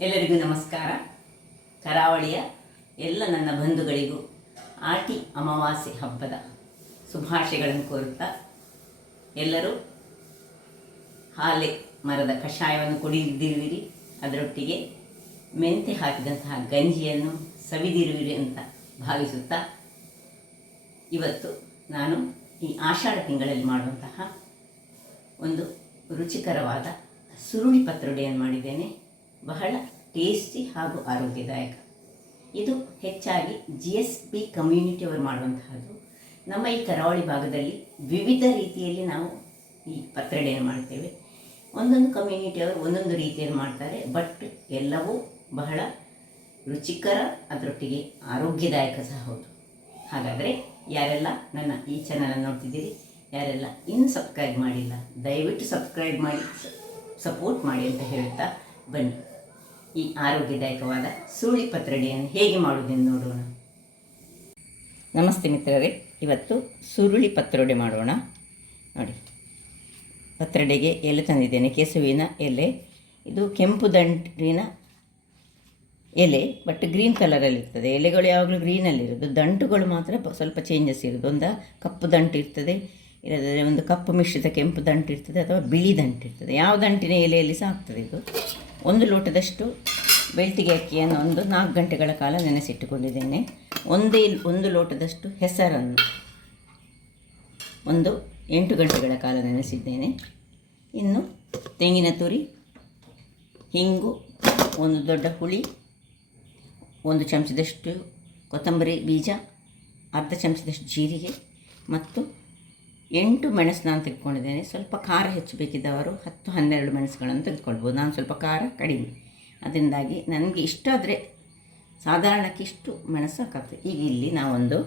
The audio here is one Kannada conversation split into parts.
ಎಲ್ಲರಿಗೂ ನಮಸ್ಕಾರ. ಕರಾವಳಿಯ ಎಲ್ಲ ನನ್ನ ಬಂಧುಗಳಿಗೂ ಆಟಿ ಅಮಾವಾಸ್ಯೆ ಹಬ್ಬದ ಶುಭಾಶಯಗಳನ್ನು ಕೋರುತ್ತಾ, ಎಲ್ಲರೂ ಹಾಲೆ ಮರದ ಕಷಾಯವನ್ನು ಕುಡಿದಿರುವಿರಿ, ಅದರೊಟ್ಟಿಗೆ ಮೆಂತೆ ಹಾಕಿದಂತಹ ಗಂಜಿಯನ್ನು ಸವಿದಿರುವಿರಿ ಅಂತ ಭಾವಿಸುತ್ತಾ, ಇವತ್ತು ನಾನು ಈ ಆಷಾಢ ತಿಂಗಳಲ್ಲಿ ಮಾಡುವಂತಹ ಒಂದು ರುಚಿಕರವಾದ ಸುರುಳಿ ಪತ್ರೊಡೆಯನ್ನು ಮಾಡಿದ್ದೇನೆ. ಬಹಳ ಟೇಸ್ಟಿ ಹಾಗೂ ಆರೋಗ್ಯದಾಯಕ. ಇದು ಹೆಚ್ಚಾಗಿ GSB ಕಮ್ಯುನಿಟಿಯವರು ಮಾಡುವಂತಹದ್ದು. ನಮ್ಮ ಈ ಕರಾವಳಿ ಭಾಗದಲ್ಲಿ ವಿವಿಧ ರೀತಿಯಲ್ಲಿ ನಾವು ಈ ಪತ್ರೊಡೆಯನ್ನು ಮಾಡ್ತೇವೆ. ಒಂದೊಂದು ಕಮ್ಯುನಿಟಿಯವರು ಒಂದೊಂದು ರೀತಿಯಲ್ಲಿ ಮಾಡ್ತಾರೆ, ಬಟ್ ಎಲ್ಲವೂ ಬಹಳ ರುಚಿಕರ, ಅದರೊಟ್ಟಿಗೆ ಆರೋಗ್ಯದಾಯಕ ಸಹ ಹೌದು. ಹಾಗಾದರೆ ಯಾರೆಲ್ಲ ನನ್ನ ಈ ಚಾನಲನ್ನು ನೋಡ್ತಿದ್ದೀರಿ, ಯಾರೆಲ್ಲ ಇನ್ನು ಸಬ್ಸ್ಕ್ರೈಬ್ ಮಾಡಿಲ್ಲ, ದಯವಿಟ್ಟು ಸಬ್ಸ್ಕ್ರೈಬ್ ಮಾಡಿ ಸಪೋರ್ಟ್ ಮಾಡಿ ಅಂತ ಹೇಳುತ್ತಾ, ಬನ್ನಿ ಈ ಆರೋಗ್ಯದಾಯಕವಾದ ಸುರುಳಿ ಪತ್ರೊಡೆಯನ್ನು ಹೇಗೆ ಮಾಡುವುದೆಂದು ನೋಡೋಣ. ನಮಸ್ತೆ ಮಿತ್ರರೇ, ಇವತ್ತು ಸುರುಳಿ ಪತ್ರೊಡೆ ಮಾಡೋಣ. ನೋಡಿ, ಪತ್ರೊಡೆಗೆ ಎಲೆ ತಂದಿದ್ದೇನೆ, ಕೆಸುವಿನ ಎಲೆ. ಇದು ಕೆಂಪು ದಂಟಿನ ಎಲೆ, ಬಟ್ ಗ್ರೀನ್ ಕಲರಲ್ಲಿ ಇರ್ತದೆ. ಎಲೆಗಳು ಯಾವಾಗಲೂ ಗ್ರೀನಲ್ಲಿರೋದು, ದಂಟುಗಳು ಮಾತ್ರ ಸ್ವಲ್ಪ ಚೇಂಜಸ್ ಇರೋದು. ಒಂದು ಕಪ್ಪು ದಂಟು ಇರ್ತದೆ, ಇಲ್ಲದ್ರೆ ಒಂದು ಕಪ್ಪು ಮಿಶ್ರಿತ ಕೆಂಪು ದಂಟು ಇರ್ತದೆ, ಅಥವಾ ಬಿಳಿ ದಂಟು ಇರ್ತದೆ. ಯಾವ ದಂಟಿನ ಎಲೆಯಲ್ಲಿ ಸಹ ಆಗ್ತದೆ. ಇದು ಒಂದು ಲೋಟದಷ್ಟು ಬೆಳ್ತಿಗೆ ಅಕ್ಕಿಯನ್ನು ಒಂದು 4 ಗಂಟೆಗಳ ಕಾಲ ನೆನೆಸಿಟ್ಟುಕೊಂಡಿದ್ದೇನೆ. ಒಂದು ಲೋಟದಷ್ಟು ಹೆಸರನ್ನು ಒಂದು 8 ಗಂಟೆಗಳ ಕಾಲ ನೆನೆಸಿದ್ದೇನೆ. ಇನ್ನು ತೆಂಗಿನ ತುರಿ, ಹಿಂಗು, ಒಂದು ದೊಡ್ಡ ಹುಳಿ, 1 ಚಮಚದಷ್ಟು ಕೊತ್ತಂಬರಿ ಬೀಜ, ಅರ್ಧ ಚಮಚದಷ್ಟು ಜೀರಿಗೆ ಮತ್ತು 8 ಮೆಣಸು ನಾನು ತೆಗೆದುಕೊಂಡಿದ್ದೇನೆ. ಸ್ವಲ್ಪ ಖಾರ ಹೆಚ್ಚು ಬೇಕಿದ್ದವರು 10-12 ಮೆಣಸುಗಳನ್ನು ತೆಗೆದುಕೊಳ್ಬೋದು. ನಾನು ಸ್ವಲ್ಪ ಖಾರ ಕಡಿಮೆ, ಅದರಿಂದಾಗಿ ನನಗೆ ಇಷ್ಟ ಆದರೆ ಸಾಧಾರಣಕ್ಕೆ ಇಷ್ಟು ಮೆಣಸು ಸಾಕಾಗ್ತದೆ. ಈಗ ಇಲ್ಲಿ ನಾವೊಂದು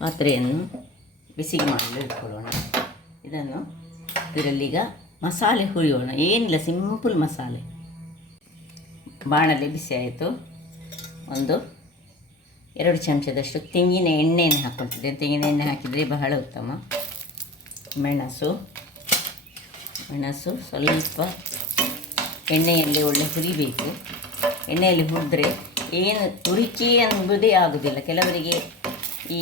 ಪಾತ್ರೆಯನ್ನು ಬಿಸಿಗೆ ಮಾಡಲು ಇಟ್ಕೊಳ್ಳೋಣ. ಇದರಲ್ಲೀಗ ಮಸಾಲೆ ಹುರಿಯೋಣ. ಏನಿಲ್ಲ, ಸಿಂಪಲ್ ಮಸಾಲೆ. ಬಾಣಲೆ ಬಿಸಿ ಆಯಿತು. 2 ಚಮಚದಷ್ಟು ತೆಂಗಿನ ಎಣ್ಣೆಯನ್ನು ಹಾಕ್ಕೊಳ್ತಿದ್ದೆ. ತೆಂಗಿನ ಎಣ್ಣೆ ಹಾಕಿದರೆ ಬಹಳ ಉತ್ತಮ. ಮೆಣಸು ಸ್ವಲ್ಪ ಎಣ್ಣೆಯಲ್ಲಿ ಒಳ್ಳೆ ಹುರಿಬೇಕು. ಎಣ್ಣೆಯಲ್ಲಿ ಹುರಿದ್ರೆ ಏನು ತುರಿಕೆ ಅನ್ನೋದೇ ಆಗೋದಿಲ್ಲ. ಕೆಲವರಿಗೆ ಈ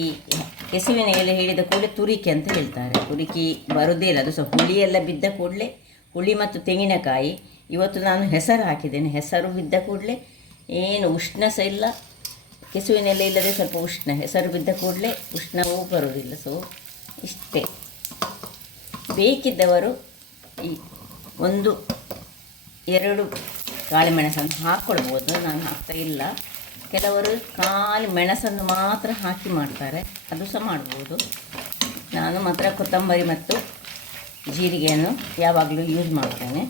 ಕೆಸುವಿನ ಎಲೆ ಹೇಳಿದ ಕೂಡಲೇ ತುರಿಕೆ ಅಂತ ಹೇಳ್ತಾರೆ. ತುರಿಕೆ ಬರೋದೇ ಇಲ್ಲ. ಅದು ಸಹ ಹುಳಿಯೆಲ್ಲ ಬಿದ್ದ ಕೂಡಲೇ, ಹುಳಿ ಮತ್ತು ತೆಂಗಿನಕಾಯಿ. ಇವತ್ತು ನಾನು ಹೆಸರು ಹಾಕಿದ್ದೇನೆ. ಹೆಸರು ಬಿದ್ದ ಕೂಡಲೇ ಏನು ಉಷ್ಣ ಸಹ ಇಲ್ಲ, ಕೆಸುವಿನ ಎಲೆ ಇಲ್ಲದೆ ಸ್ವಲ್ಪ ಉಷ್ಣ. ಹೆಸರು ಬಿದ್ದ ಕೂಡಲೇ ಉಷ್ಣವೂ ಬರೋದಿಲ್ಲ. ಸೊ ಇಷ್ಟೇ. ಬೇಕಿದ್ದವರು ಈ 1-2 ಕಾಳುಮೆಣಸನ್ನು ಹಾಕ್ಕೊಳ್ಬೋದು. ನಾನು ಹಾಕ್ತಾ ಇಲ್ಲ. ಕೆಲವರು ಖಾಲಿ ಮೆಣಸನ್ನು ಮಾತ್ರ ಹಾಕಿ ಮಾಡ್ತಾರೆ, ಅದು ಸಹ ಮಾಡ್ಬೋದು. ನಾನು ಮಾತ್ರ ಕೊತ್ತಂಬರಿ ಮತ್ತು ಜೀರಿಗೆಯನ್ನು ಯಾವಾಗಲೂ ಯೂಸ್ ಮಾಡ್ತೇನೆ.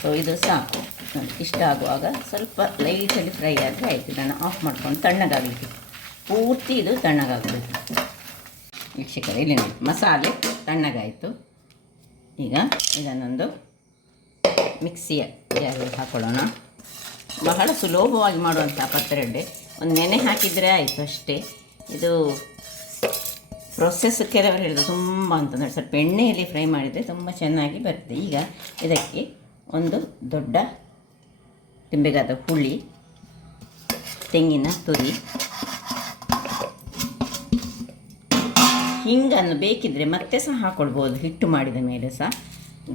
ಸೊ ಇದು ಸಾಕು. ನೋಡಿ, ಇಷ್ಟ ಆಗುವಾಗ ಸ್ವಲ್ಪ ಲೈಟಲ್ಲಿ ಫ್ರೈ ಆದರೆ ಆಯಿತು. ನಾನು ಆಫ್ ಮಾಡ್ಕೊಂಡು ತಣ್ಣಗಾಗಲಿಕ್ಕೆ, ಪೂರ್ತಿ ಇದು ತಣ್ಣಗಾಗಬೇಕು. ವೀಕ್ಷಕರೇ, ಇಲ್ಲಿ ನೋಡಿ, ಮಸಾಲೆ ತಣ್ಣಗಾಯಿತು. ಈಗ ಇದನ್ನೊಂದು ಮಿಕ್ಸಿಯ ಜಾರಿಗೆ ಹಾಕೊಳ್ಳೋಣ. ಬಹಳ ಸುಲಭವಾಗಿ ಮಾಡುವಂಥ ಪತ್ರೊಡೆ. ಒಂದು ನೆನೆ ಹಾಕಿದರೆ ಆಯಿತು ಅಷ್ಟೇ. ಇದು ಪ್ರೊಸೆಸ್ ಕೆಲವರು ಹೇಳಿದ್ರು ತುಂಬ ಅಂತಂದರೆ ಸ್ವಲ್ಪ ಎಣ್ಣೆಯಲ್ಲಿ ಫ್ರೈ ಮಾಡಿದರೆ ತುಂಬ ಚೆನ್ನಾಗಿ ಬರ್ತದೆ. ಈಗ ಇದಕ್ಕೆ ಒಂದು ದೊಡ್ಡ ತಿಂಬೆಗಾದ ಹುಳಿ, ತೆಂಗಿನ ತುರಿ, ಹಿಂಗನ್ನು ಬೇಕಿದ್ದರೆ ಮತ್ತೆ ಸಹ ಹಾಕ್ಕೊಳ್ಬೋದು. ಹಿಟ್ಟು ಮಾಡಿದ ಮೇಲೆ ಸಹ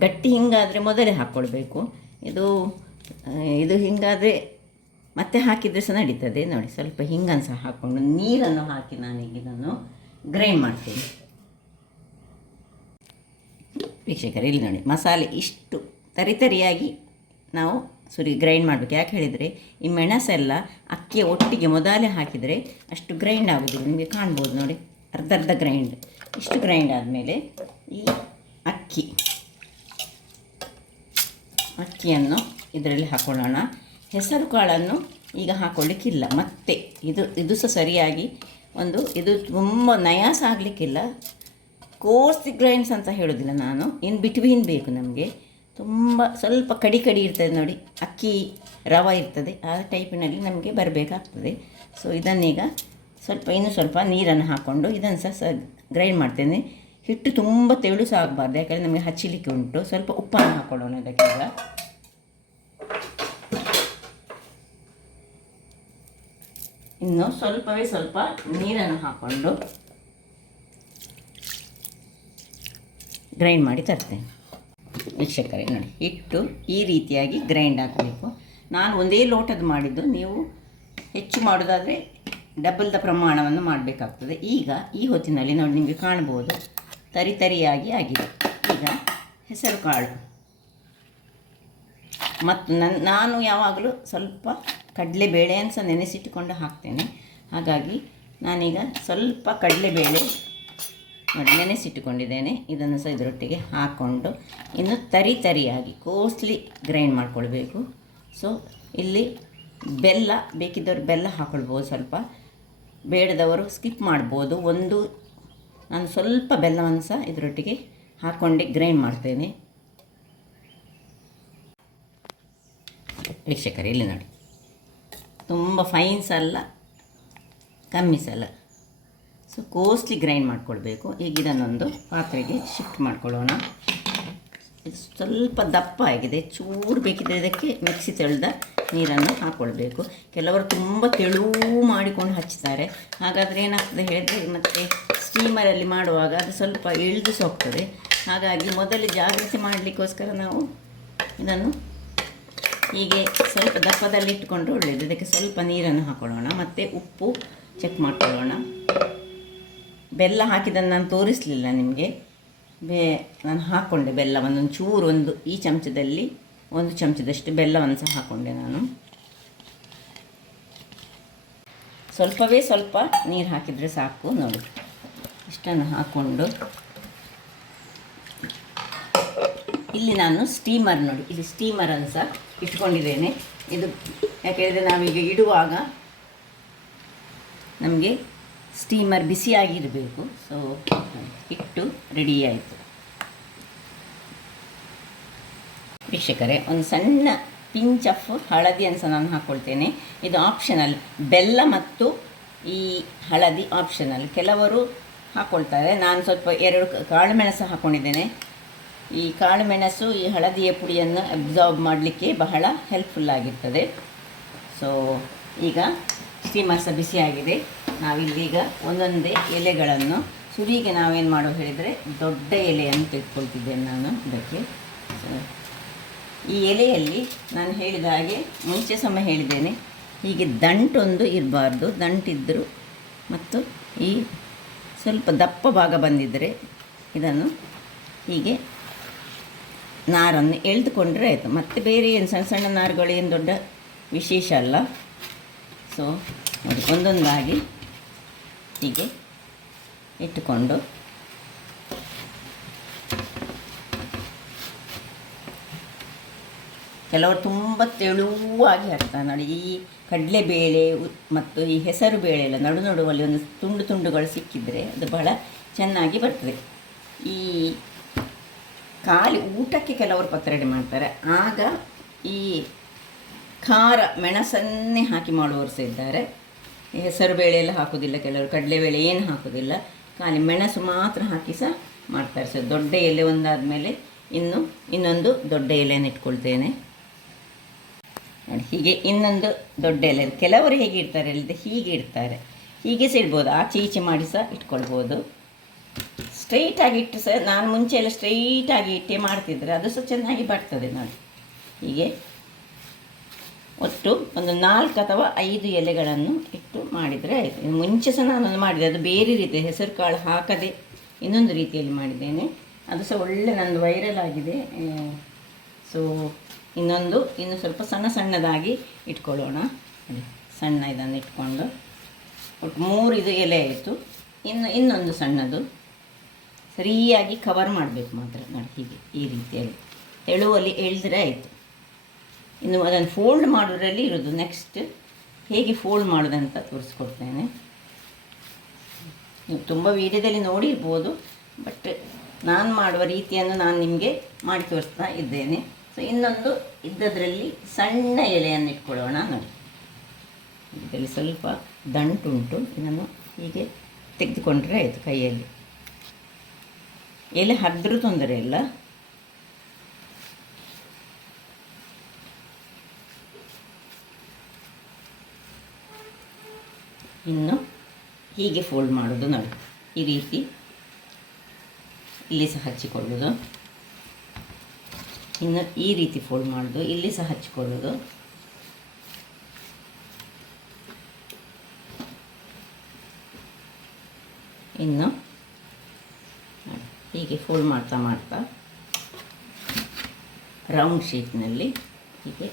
ಗಟ್ಟಿ ಹಿಂಗಾದರೆ ಮೊದಲೇ ಹಾಕ್ಕೊಳ್ಬೇಕು. ಇದು ಹಿಂಗಾದರೆ ಮತ್ತೆ ಹಾಕಿದರೆ ಸಹ ನಡೀತದೆ. ನೋಡಿ, ಸ್ವಲ್ಪ ಹಿಂಗನ್ನು ಸಹ ಹಾಕ್ಕೊಂಡು ನೀರನ್ನು ಹಾಕಿ ನಾನೀಗ ಇದನ್ನು ಗ್ರೈಂಡ್ ಮಾಡ್ತೀನಿ. ವೀಕ್ಷಕರೇ, ಇಲ್ಲಿ ನೋಡಿ, ಮಸಾಲೆ ಇಷ್ಟು ತರಿತರಿಯಾಗಿ ನಾವು ಗ್ರೈಂಡ್ ಮಾಡಬೇಕು. ಯಾಕೆ ಹೇಳಿದರೆ ಈ ಮೆಣಸೆಲ್ಲ ಅಕ್ಕಿಯ ಒಟ್ಟಿಗೆ ಮೊದಲೇ ಹಾಕಿದರೆ ಅಷ್ಟು ಗ್ರೈಂಡ್ ಆಗೋದಿಲ್ಲ. ನಿಮಗೆ ಕಾಣ್ಬೋದು ನೋಡಿ, ಅರ್ಧ ಗ್ರೈಂಡ್. ಇಷ್ಟು ಗ್ರೈಂಡ್ ಆದಮೇಲೆ ಈ ಅಕ್ಕಿಯನ್ನು ಇದರಲ್ಲಿ ಹಾಕೊಳ್ಳೋಣ. ಹೆಸರು ಕಾಳನ್ನು ಈಗ ಹಾಕ್ಕೊಳ್ಳಿಕ್ಕಿಲ್ಲ. ಮತ್ತೆ ಇದು ಸಹ ಸರಿಯಾಗಿ ಇದು ತುಂಬ ನಯಾಸ ಆಗಲಿಕ್ಕಿಲ್ಲ. ಕೋರ್ಸ್ ಗ್ರೈಂಡ್ಸ್ ಅಂತ ಹೇಳೋದಿಲ್ಲ ನಾನು, ಇನ್ ಬಿಟ್ವೀನ್ ಬೇಕು ನಮಗೆ. ತುಂಬ ಸ್ವಲ್ಪ ಕಡಿ ಇರ್ತದೆ ನೋಡಿ, ಅಕ್ಕಿ ರವೆ ಇರ್ತದೆ, ಆ ಟೈಪಿನಲ್ಲಿ ನಮಗೆ ಬರಬೇಕಾಗ್ತದೆ. ಸೊ ಇದನ್ನೀಗ ಇನ್ನೂ ಸ್ವಲ್ಪ ನೀರನ್ನು ಹಾಕ್ಕೊಂಡು ಇದನ್ನು ಸಹ ಗ್ರೈಂಡ್ ಮಾಡ್ತೇನೆ. ಹಿಟ್ಟು ತುಂಬ ತೆಳು ಸಹ ಆಗಬಾರ್ದು, ಯಾಕಂದರೆ ನಮಗೆ ಹಚ್ಚಲಿಕ್ಕೆ ಉಂಟು. ಸ್ವಲ್ಪ ಉಪ್ಪನ್ನು ಹಾಕ್ಕೊಳ್ಳೋಣ ಇದಕ್ಕೆ. ಈಗ ಇನ್ನು ಸ್ವಲ್ಪವೇ ಸ್ವಲ್ಪ ನೀರನ್ನು ಹಾಕ್ಕೊಂಡು ಗ್ರೈಂಡ್ ಮಾಡಿ ತರ್ತೇನೆ. ವೀಕ್ಷಕರೇ ನೋಡಿ, ಹಿಟ್ಟು ಈ ರೀತಿಯಾಗಿ ಗ್ರೈಂಡ್ ಆಗಬೇಕು. ನಾನು ಒಂದೇ ಲೋಟದ ಮಾಡಿದ್ದು, ನೀವು ಹೆಚ್ಚು ಮಾಡೋದಾದರೆ ಡಬಲ್ದ ಪ್ರಮಾಣವನ್ನು ಮಾಡಬೇಕಾಗ್ತದೆ. ಈಗ ಈ ಹೊತ್ತಿನಲ್ಲಿ ನೋಡಿ ನಿಮಗೆ ಕಾಣ್ಬೋದು ತರಿಯಾಗಿ ಆಗಿದೆ. ಈಗ ಹೆಸರು ಕಾಳು ಮತ್ತು ನಾನು ಯಾವಾಗಲೂ ಸ್ವಲ್ಪ ಕಡಲೆಬೇಳೆಯನ್ನು ಸಹ ನೆನೆಸಿಟ್ಟುಕೊಂಡು ಹಾಕ್ತೇನೆ. ಹಾಗಾಗಿ ನಾನೀಗ ಸ್ವಲ್ಪ ಕಡಲೆಬೇಳೆ ನೋಡಿ ನೆನೆಸಿಟ್ಟುಕೊಂಡಿದ್ದೇನೆ. ಇದನ್ನು ಸಹ ಇದರೊಟ್ಟಿಗೆ ಹಾಕ್ಕೊಂಡು ಇನ್ನು ತರಿಯಾಗಿ ಕೋಸ್ಲಿ ಗ್ರೈಂಡ್ ಮಾಡ್ಕೊಳ್ಬೇಕು. ಸೊ ಇಲ್ಲಿ ಬೆಲ್ಲ ಬೇಕಿದ್ದವರು ಬೆಲ್ಲ ಹಾಕ್ಕೊಳ್ಬೋದು, ಸ್ವಲ್ಪ ಬೇಡದವರು ಸ್ಕಿಪ್ ಮಾಡ್ಬೋದು. ನಾನು ಸ್ವಲ್ಪ ಬೆಲ್ಲವನ್ನು ಸಹ ಇದರೊಟ್ಟಿಗೆ ಹಾಕ್ಕೊಂಡೆ ಗ್ರೈಂಡ್ ಮಾಡ್ತೇನೆ. ವೀಕ್ಷಕರೇ ಇಲ್ಲಿ ನೋಡಿ, ತುಂಬ ಫೈನ್ ಸಹ ಅಲ್ಲ, ಕಮ್ಮಿ ಸಹ ಅಲ್ಲ. ಸೊ ಕೋಸ್ಟ್ಲಿ ಗ್ರೈಂಡ್ ಮಾಡ್ಕೊಳ್ಬೇಕು. ಈಗ ಇದನ್ನೊಂದು ಪಾತ್ರೆಗೆ ಶಿಫ್ಟ್ ಮಾಡ್ಕೊಳ್ಳೋಣ. ಇದು ಸ್ವಲ್ಪ ದಪ್ಪ ಆಗಿದೆ, ಚೂರು ಬೇಕಿದ್ದರೆ ಇದಕ್ಕೆ ಮಿಕ್ಸಿ ತೆಳೆದ ನೀರನ್ನು ಹಾಕ್ಕೊಳ್ಬೇಕು. ಕೆಲವರು ತುಂಬ ತೆಳು ಮಾಡಿಕೊಂಡು ಹಚ್ತಾರೆ. ಹಾಗಾದರೆ ಏನಾಗ್ತದೆ ಹೇಳಿದರೆ ಮತ್ತು ಸ್ಟೀಮರಲ್ಲಿ ಮಾಡುವಾಗ ಅದು ಸ್ವಲ್ಪ ಇಳಿದು ಹೋಗ್ತದೆ. ಹಾಗಾಗಿ ಮೊದಲು ಜಾಗ್ರತೆ ಮಾಡಲಿಕ್ಕೋಸ್ಕರ ನಾವು ಇದನ್ನು ಹೀಗೆ ಸ್ವಲ್ಪ ದಪ್ಪದಲ್ಲಿ ಇಟ್ಟುಕೊಂಡ್ರೆ ಒಳ್ಳೆಯದು. ಇದಕ್ಕೆ ಸ್ವಲ್ಪ ನೀರನ್ನು ಹಾಕ್ಕೊಳ್ಳೋಣ, ಮತ್ತು ಉಪ್ಪು ಚೆಕ್ ಮಾಡ್ಕೊಳ್ಳೋಣ. ಬೆಲ್ಲ ಹಾಕಿದ್ದನ್ನು ನಾನು ತೋರಿಸಲಿಲ್ಲ ನಿಮಗೆ. ನಾನು ಹಾಕ್ಕೊಂಡೆ ಬೆಲ್ಲ ಒಂದೊಂದು ಈ ಚಮಚದಲ್ಲಿ 1 ಚಮಚದಷ್ಟು ಬೆಲ್ಲವನ್ನು ಸಹ ಹಾಕ್ಕೊಂಡೆ ನಾನು. ಸ್ವಲ್ಪವೇ ಸ್ವಲ್ಪ ನೀರು ಹಾಕಿದರೆ ಸಾಕು. ನೋಡಿ, ಇಷ್ಟನ್ನು ಹಾಕ್ಕೊಂಡು ಇಲ್ಲಿ ನಾನು ಸ್ಟೀಮರ್ ನೋಡಿ, ಇಲ್ಲಿ ಸ್ಟೀಮರನ್ನು ಸಹ ಇಟ್ಕೊಂಡಿದ್ದೇನೆ. ಇದು ಯಾಕೆಂದರೆ ನಾವೀಗ ಇಡುವಾಗ ನಮಗೆ ಸ್ಟೀಮರ್ ಬಿಸಿಯಾಗಿರಬೇಕು. ಸೊ ಹಿಟ್ಟು ರೆಡಿ ಆಯಿತು. ವೀಕ್ಷಕರೇ, ಒಂದು ಸಣ್ಣ ಪಿಂಚ್ ಆಫ್ ಹಳದಿಯನ್ನು ಸಹ ನಾನು ಹಾಕ್ಕೊಳ್ತೇನೆ. ಇದು ಆಪ್ಷನಲ್. ಬೆಲ್ಲ ಮತ್ತು ಈ ಹಳದಿ ಆಪ್ಷನಲ್. ಕೆಲವರು ಹಾಕ್ಕೊಳ್ತಾರೆ. ನಾನು ಸ್ವಲ್ಪ 2 ಕಾಳುಮೆಣಸು ಹಾಕ್ಕೊಂಡಿದ್ದೇನೆ. ಈ ಕಾಳುಮೆಣಸು ಈ ಹಳದಿಯ ಪುಡಿಯನ್ನು ಅಬ್ಸಾರ್ಬ್ ಮಾಡಲಿಕ್ಕೆ ಬಹಳ ಹೆಲ್ಪ್ಫುಲ್ಲಾಗಿರ್ತದೆ. ಸೊ ಈಗ ಸ್ಟೀಮರ್ ಸಹ ಬಿಸಿಯಾಗಿದೆ. ನಾವಿಲ್ಲೀಗ ಒಂದೊಂದೇ ಎಲೆಗಳನ್ನು ಸುರಿಗೆ ನಾವೇನು ಮಾಡೋದು ಹೇಳಿದರೆ ದೊಡ್ಡ ಎಲೆಯನ್ನು ತೆಗೆದುಕೊಳ್ತಿದ್ದೇನೆ ನಾನು ಇದಕ್ಕೆ. ಈ ಎಲೆಯಲ್ಲಿ ನಾನು ಹೇಳಿದ ಹಾಗೆ ಮುಂಚೆ ಸಮ ಹೇಳಿದ್ದೇನೆ, ಹೀಗೆ ದಂಟೊಂದು ಇರಬಾರ್ದು. ದಂಟಿದ್ದರೂ ಮತ್ತು ಈ ಸ್ವಲ್ಪ ದಪ್ಪ ಭಾಗ ಬಂದಿದ್ದರೆ ಇದನ್ನು ಹೀಗೆ ನಾರನ್ನು ಎಳೆದುಕೊಂಡ್ರೆ ಆಯಿತು. ಮತ್ತು ಬೇರೆ ಏನು ಸಣ್ಣ ಸಣ್ಣ ನಾರುಗಳು ಏನು ದೊಡ್ಡ ವಿಶೇಷ ಅಲ್ಲ. ಸೊ ನೋಡಿ, ಒಂದೊಂದಾಗಿ ಹೀಗೆ ಇಟ್ಟುಕೊಂಡು ಕೆಲವರು ತುಂಬ ತೆಳುವಾಗಿ ಹಾಕ್ತಾರೆ ನೋಡಿ. ಈ ಕಡಲೆಬೇಳೆ ಮತ್ತು ಈ ಹೆಸರು ಬೇಳೆ ಎಲ್ಲ ನಡುವಲ್ಲಿ ಒಂದು ತುಂಡುಗಳು ಸಿಕ್ಕಿದರೆ ಅದು ಬಹಳ ಚೆನ್ನಾಗಿ ಬರ್ತದೆ. ಈ ಖಾಲಿ ಊಟಕ್ಕೆ ಕೆಲವರು ಪತ್ರೊಡೆ ಮಾಡ್ತಾರೆ. ಆಗ ಈ ಖಾರ ಮೆಣಸನ್ನೇ ಹಾಕಿ ಮಾಡುವವರು ಸಹ ಇದ್ದಾರೆ. ಹೆಸರು ಬೇಳೆ ಎಲ್ಲ ಹಾಕೋದಿಲ್ಲ, ಕೆಲವರು ಕಡಲೆಬೇಳೆ ಏನು ಹಾಕೋದಿಲ್ಲ, ಖಾಲಿ ಮೆಣಸು ಮಾತ್ರ ಹಾಕಿ ಸಹ ಮಾಡ್ತಾರೆ. ಸೊ ದೊಡ್ಡ ಎಲೆ ಒಂದಾದಮೇಲೆ ಇನ್ನೊಂದು ದೊಡ್ಡ ಎಲೆಯನ್ನು ಇಟ್ಕೊಳ್ತೇನೆ ನೋಡಿ. ಹೀಗೆ ಇನ್ನೊಂದು ದೊಡ್ಡ ಎಲೆ. ಕೆಲವರು ಹೇಗೆ ಇಡ್ತಾರೆ ಅಲ್ಲದೆ ಹೀಗೆ ಇಡ್ತಾರೆ. ಹೀಗೆ ಸಹ ಇಡ್ಬೋದು, ಆಚೆ ಈಚೆ ಮಾಡಿ ಸಹ ಇಟ್ಕೊಳ್ಬೋದು. ಸ್ಟ್ರೈಟಾಗಿ ಇಟ್ಟು ಸಹ ನಾನು ಮುಂಚೆ ಎಲ್ಲ ಸ್ಟ್ರೈಟಾಗಿ ಇಟ್ಟೆ ಮಾಡ್ತಿದ್ರೆ ಅದು ಸಹ ಚೆನ್ನಾಗಿ ಬರ್ತದೆ ನೋಡಿ. ಹೀಗೆ ಒಟ್ಟು ಒಂದು 4 ಅಥವಾ 5 ಎಲೆಗಳನ್ನು ಇಟ್ಟು ಮಾಡಿದರೆ ಆಯಿತು. ಇನ್ನು ಮುಂಚೆ ಸಹ ನಾನೊಂದು ಮಾಡಿದೆ, ಅದು ಬೇರೆ ರೀತಿ ಹೆಸರು ಕಾಳು ಹಾಕದೆ ಇನ್ನೊಂದು ರೀತಿಯಲ್ಲಿ ಮಾಡಿದ್ದೇನೆ. ಅದು ಸಹ ಒಳ್ಳೆ ನಂದು ವೈರಲ್ ಆಗಿದೆ. ಸೊ ಇನ್ನು ಸ್ವಲ್ಪ ಸಣ್ಣದಾಗಿ ಇಟ್ಕೊಳ್ಳೋಣ. ಸಣ್ಣ ಇದನ್ನು ಇಟ್ಕೊಂಡು ಒಟ್ಟು 3 ಎಲೆ ಆಯಿತು. ಇನ್ನೊಂದು ಸಣ್ಣದು ಸರಿಯಾಗಿ ಕವರ್ ಮಾಡಬೇಕು ಮಾತ್ರ ನೋಡಿ. ಹೀಗೆ ಈ ರೀತಿಯಲ್ಲಿ ತೆಳುವಲ್ಲಿ ಎಳೆದ್ರೆ ಆಯಿತು. ಇನ್ನು ಅದನ್ನು ಫೋಲ್ಡ್ ಮಾಡೋದ್ರಲ್ಲಿ ಇರೋದು. ನೆಕ್ಸ್ಟ್ ಹೇಗೆ ಫೋಲ್ಡ್ ಮಾಡೋದಂತ ತೋರಿಸ್ಕೊಡ್ತೇನೆ. ನೀವು ತುಂಬ ವೀಡಿಯೋದಲ್ಲಿ ನೋಡಿರ್ಬೋದು, ಬಟ್ ನಾನು ಮಾಡುವ ರೀತಿಯನ್ನು ನಾನು ನಿಮಗೆ ಮಾಡಿ ತೋರಿಸ್ತಾ ಇದ್ದೇನೆ. ಸೊ ಇನ್ನೊಂದು ಇದ್ದದ್ರಲ್ಲಿ ಸಣ್ಣ ಎಲೆಯನ್ನು ಇಟ್ಕೊಳ್ಳೋಣ ನೋಡಿ. ಇದರಲ್ಲಿ ಸ್ವಲ್ಪ ದಂಟುಂಟು, ಇದನ್ನು ಹೀಗೆ ತೆಗೆದುಕೊಂಡ್ರೆ ಆಯಿತು ಕೈಯಲ್ಲಿ. ಎಲೆ ಹರಿದ್ರೂ ತೊಂದರೆ ಇಲ್ಲ. ಇನ್ನು ಹೀಗೆ ಫೋಲ್ಡ್ ಮಾಡೋದು ನೋಡಿ, ಈ ರೀತಿ ಇಲ್ಲಿ ಸಹ ಹಚ್ಚಿಕೊಳ್ಳೋದು. ಇನ್ನು ಈ ರೀತಿ ಫೋಲ್ಡ್ ಮಾಡೋದು, ಇಲ್ಲಿ ಸಹ ಹಚ್ಚಿಕೊಳ್ಳೋದು. ಇನ್ನು ಹೀಗೆ ಫೋಲ್ಡ್ ಮಾಡ್ತಾ ಮಾಡ್ತಾ ರೌಂಡ್ ಶೇಪ್ನಲ್ಲಿ ಹೀಗೆ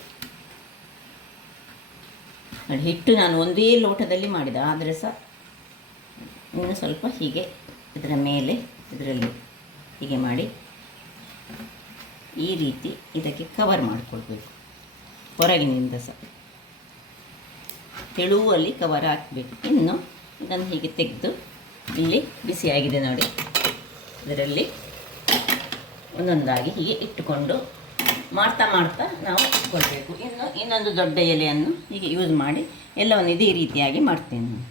ನೋಡಿ. ಹಿಟ್ಟು ನಾನು ಒಂದೇ ಲೋಟದಲ್ಲಿ ಮಾಡಿದ, ಆದರೆ ಸಹ ಇನ್ನು ಸ್ವಲ್ಪ ಹೀಗೆ ಇದರ ಮೇಲೆ ಇದರಲ್ಲಿ ಹೀಗೆ ಮಾಡಿ ಈ ರೀತಿ ಇದಕ್ಕೆ ಕವರ್ ಮಾಡಿಕೊಳ್ಬೇಕು. ಹೊರಗಿನಿಂದ ಸಹ ತೆಳುವಲ್ಲಿ ಕವರ್ ಹಾಕಬೇಕು. ಇನ್ನು ಇದನ್ನು ಹೀಗೆ ತೆಗೆದು ಇಲ್ಲಿ ಬಿಸಿಯಾಗಿದೆ ನೋಡಿ, ಇದರಲ್ಲಿ ಒಂದೊಂದಾಗಿ ಹೀಗೆ ಇಟ್ಟುಕೊಂಡು ಮಾಡ್ತಾ ಮಾಡ್ತಾ ನಾವು ಇಟ್ಕೊಳ್ಬೇಕು. ಇನ್ನು ಇನ್ನೊಂದು ದೊಡ್ಡ ಎಲೆಯನ್ನು ಹೀಗೆ ಯೂಸ್ ಮಾಡಿ ಎಲ್ಲವನ್ನು ಇದೇ ರೀತಿಯಾಗಿ ಮಾಡ್ತೇನೆ ನಾನು.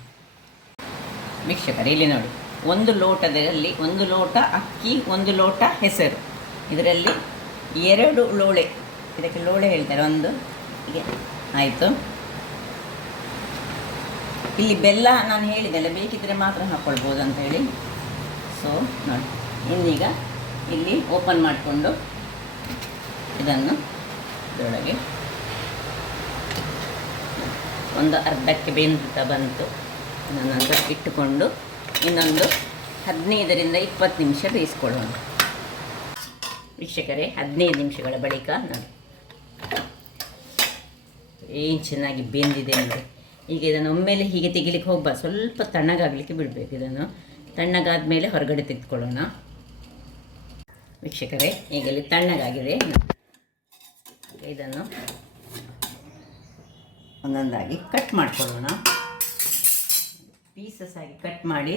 ವೀಕ್ಷಕರೇ, ಇಲ್ಲಿ ನೋಡಿ, ಒಂದು ಲೋಟದಲ್ಲಿ 1 ಲೋಟ ಅಕ್ಕಿ, 1 ಲೋಟ ಹೆಸರು, ಇದರಲ್ಲಿ 2 ಲೋಳೆ, ಇದಕ್ಕೆ ಲೋಳೆ ಹೇಳ್ತಾರೆ, ಒಂದು ಹೀಗೆ ಆಯಿತು. ಇಲ್ಲಿ ಬೆಲ್ಲ ನಾನು ಹೇಳಿದೆಲ್ಲ, ಬೇಕಿದ್ದರೆ ಮಾತ್ರ ಹಾಕ್ಕೊಳ್ಬೋದು ಅಂಥೇಳಿ. ಸೊ ನೋಡಿ, ಇನ್ನೀಗ ಇಲ್ಲಿ ಓಪನ್ ಮಾಡಿಕೊಂಡು ಇದನ್ನು ಇದರೊಳಗೆ ಒಂದು ಅರ್ಧಕ್ಕೆ ಬೆಂದ ಬಂತು. ನಂತರ ಇಟ್ಟುಕೊಂಡು ಇನ್ನೊಂದು 15ರಿಂದ 20 ನಿಮಿಷ ಬೇಯಿಸ್ಕೊಳ್ಳೋಣ. ವೀಕ್ಷಕರೇ, 15 ನಿಮಿಷಗಳ ಬಳಿಕ ನಾನು ಏನು ಚೆನ್ನಾಗಿ ಬೆಂದಿದೆ ನೋಡಿ. ಈಗ ಇದನ್ನು ಒಮ್ಮೆಲೆ ಹೀಗೆ ತೆಗಿಲಿಕ್ಕೆ ಹೋಗ್ಬಾರ್ದು, ಸ್ವಲ್ಪ ತಣ್ಣಗಾಗಲಿಕ್ಕೆ ಬಿಡಬೇಕು. ಇದನ್ನು ತಣ್ಣಗಾದ ಮೇಲೆ ಹೊರಗಡೆ ತೆಗೆದುಕೊಳ್ಳೋಣ. ವೀಕ್ಷಕರೇ, ಈಗ ಇಲ್ಲಿ ತಣ್ಣಗಾಗಿದೆ. ಇದನ್ನು ಒಂದೊಂದಾಗಿ ಕಟ್ ಮಾಡಿಕೊಳ್ಳೋಣ. ಪೀಸಸ್ ಆಗಿ ಕಟ್ ಮಾಡಿ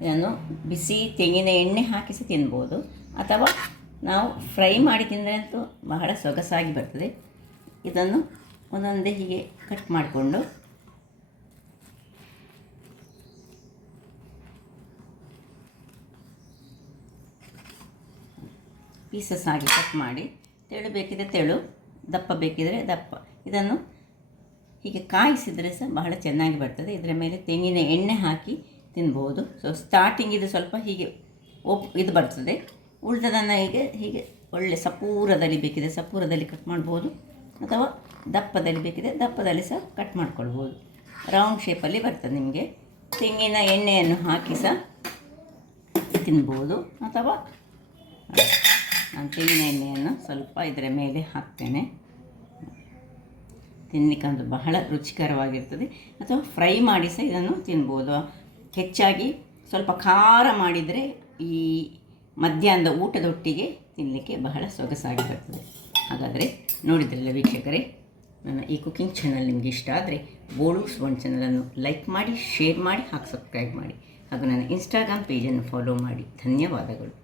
ಇದನ್ನು ಬಿಸಿ ತೆಂಗಿನ ಎಣ್ಣೆ ಹಾಕಿಸಿ ತಿನ್ಬೋದು, ಅಥವಾ ನಾವು ಫ್ರೈ ಮಾಡಿ ತಿಂದರೆ ಅಂತೂ ಬಹಳ ಸೊಗಸಾಗಿ ಬರ್ತದೆ. ಇದನ್ನು ಒಂದೊಂದೇ ಹೀಗೆ ಕಟ್ ಮಾಡಿಕೊಂಡು ಪೀಸಸ್ ಆಗಿ ಕಟ್ ಮಾಡಿ, ತೆಳು ಬೇಕಿದ್ರೆ ತೆಳು, ದಪ್ಪ ಬೇಕಿದ್ರೆ ದಪ್ಪ. ಇದನ್ನು ಹೀಗೆ ಕಾಯಿಸಿದರೆ ಸಹ ಬಹಳ ಚೆನ್ನಾಗಿ ಬರ್ತದೆ. ಇದರ ಮೇಲೆ ತೆಂಗಿನ ಎಣ್ಣೆ ಹಾಕಿ ತಿನ್ಬೋದು. ಸೊ ಸ್ಟಾರ್ಟಿಂಗ್ ಇದು ಸ್ವಲ್ಪ ಹೀಗೆ ಇದು ಬರ್ತದೆ. ಉಳಿದದನ್ನು ಹೀಗೆ ಒಳ್ಳೆ ಸಪೂರದಲ್ಲಿ ಬೇಕಿದೆ ಸಪೂರದಲ್ಲಿ ಕಟ್ ಮಾಡ್ಬೋದು, ಅಥವಾ ದಪ್ಪದಲ್ಲಿ ಬೇಕಿದೆ ದಪ್ಪದಲ್ಲಿ ಸಹ ಕಟ್ ಮಾಡ್ಕೊಳ್ಬೋದು. ರೌಂಡ್ ಶೇಪಲ್ಲಿ ಬರ್ತದೆ. ನಿಮಗೆ ತೆಂಗಿನ ಎಣ್ಣೆಯನ್ನು ಹಾಕಿ ಸಹ ತಿನ್ಬೋದು, ಅಥವಾ ನಾನು ತೆಂಗಿನ ಎಣ್ಣೆಯನ್ನು ಸ್ವಲ್ಪ ಇದರ ಮೇಲೆ ಹಾಕ್ತೇನೆ. ತಿನ್ನಲಿಕ್ಕಂತೂ ಬಹಳ ರುಚಿಕರವಾಗಿರ್ತದೆ. ಅಥವಾ ಫ್ರೈ ಮಾಡಿ ಸಹ ಇದನ್ನು ತಿನ್ಬೋದು. ಹೆಚ್ಚಾಗಿ ಸ್ವಲ್ಪ ಖಾರ ಮಾಡಿದರೆ ಈ ಮಧ್ಯಾಹ್ನದ ಊಟದೊಟ್ಟಿಗೆ ತಿನ್ನಲಿಕ್ಕೆ ಬಹಳ ಸೊಗಸಾಗಿ ಬರ್ತದೆ. ಹಾಗಾದರೆ ನೋಡಿದ್ರಲ್ಲ ವೀಕ್ಷಕರೇ, ನನ್ನ ಈ ಕುಕಿಂಗ್ ಚಾನಲ್ ನಿಮಗೆ ಇಷ್ಟ ಆದರೆ ಬೋಳು ಸುವರ್ಣ ಚಾನಲನ್ನು ಲೈಕ್ ಮಾಡಿ, ಶೇರ್ ಮಾಡಿ, ಹಾಗೆ ಸಬ್ಸ್ಕ್ರೈಬ್ ಮಾಡಿ, ಹಾಗೂ ನನ್ನ ಇನ್ಸ್ಟಾಗ್ರಾಮ್ ಪೇಜನ್ನು ಫಾಲೋ ಮಾಡಿ. ಧನ್ಯವಾದಗಳು.